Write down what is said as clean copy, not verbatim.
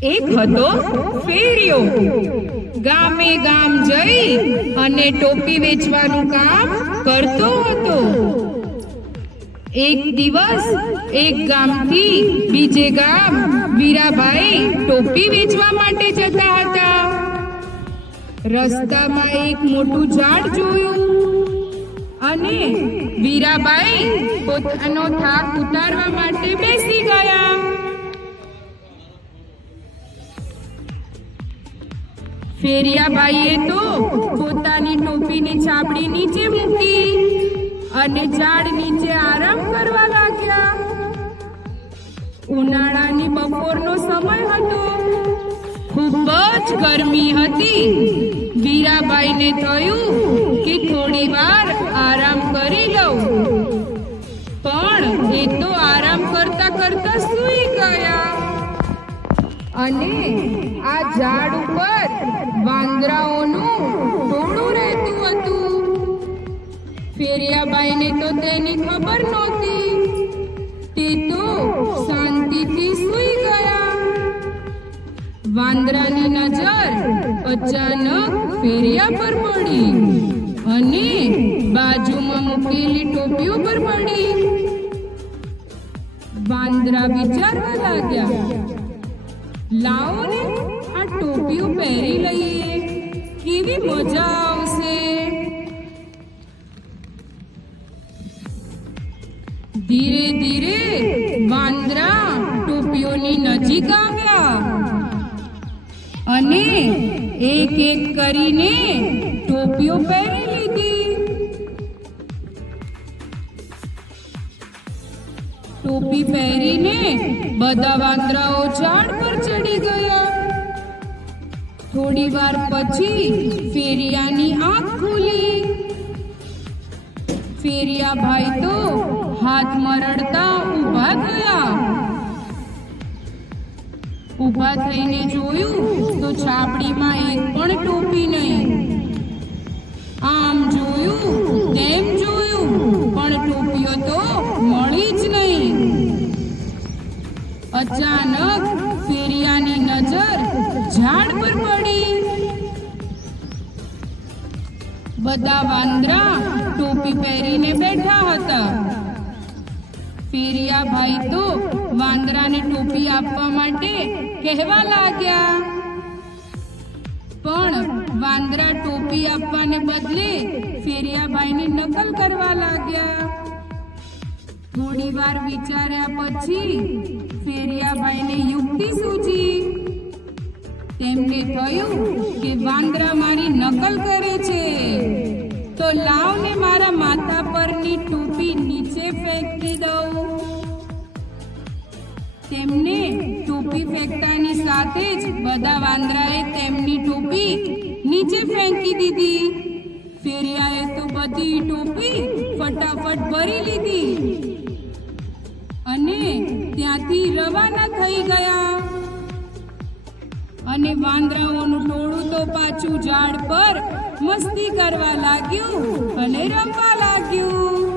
એક હતો ફેરિયો. ગામે ગામ જઈ અને ટોપી વેચવાનું કામ કરતો હતો. એક દિવસ એક ગામથી બીજે ગામ વીરાભાઈ ટોપી વેચવા માટે જતા હતા. રસ્તામાં એક મોટું ઝાડ જોયું અને વીરાબાઈ પોતાનો થાક ઉતારવા માટે બેસી ગયા. ફેરિયાબાઈએ તો પોતાની ટોપીને છાપડી નીચે મૂકી અને ઝાડ નીચે આરામ કરવા લાગ્યા. ઉનાળાની બપોરનો સમય હતો. ખૂબ જ ગરમી હતી. વીરાબાઈને થયું કે થોડી વાર આરામ કરી લઉં, પણ એ તો આરામ કરતા કરતા સૂઈ ગયા. અને આ ઝાડ ઉપર વાંદરાઓનું ટોળું રહેતું હતું. ફેરિયાબાઈને તો તેની ખબર નહોતી. તે તો શાંતિથી સૂઈ ગયા. વાંદરાની નજર અચાનક ફેરિયા પર પડી અને બાજુમાં મૂકેલી ટોપીઓ પર પડી. વાંદરા વિચારવા લાગ્યા, લાવો ને આ ટોપીઓ પહેરી લઈએ, કેવી મજા આવશે. ધીરે ધીરે વાંદરા ટોપીઓની નજીક આવ્યા અને એક એક કરીને ટોપીઓ પહેરી લીધી. ટોપી પહેરીને બધા વાંદરાઓ ઝાડ પર ચડી ગયા. થોડી વાર પછી ફેરિયાની આંખ ખુલી. ફેરિયાભાઈ તો હાથ મરડતા ઊભા થયા. ઊભા થઈને જોયું તો છાપડીમાં એક પણ ટોપી નહીં. આમ જોયું તેમ જોયું, પણ ટોપીઓ તો મળી જ નહીં. અચાનક ફેરિયાની નજર ઝાડ પર પડી. બધા વાંદરા ટોપી પહેરીને બેઠા હતા. ફેરિયાભાઈ તો વાંદરાને ટોપી આપવા માટે કહેવા લાગ્યા, પણ વાંદરા ટોપી આપવાને બદલે ફેરિયાભાઈની નકલ કરવા લાગ્યા. થોડી વાર વિચાર્યા પછી ફેરિયાભાઈને યુક્તિ સૂજી. તેમને થયું કે વાંદરા મારી નકલ કરે છે, તો લાવને મારા માથા પરની ટોપી નીચે ફેંકી દઉં. તેમને ટોપી ફેંકતાની સાથે જ બધા વાંદરાએ તેમની ટોપી નીચે ફેંકી દીધી. ફેરિયાએ તો બધી ટોપી ફટાફટ ભરી લીધી અને ત્યાંથી રવાના થઈ ગયા. અને વાંદરાઓનું ટોળું તો પાછું ઝાડ પર મસ્તી કરવા લાગ્યું અને રમવા લાગ્યું.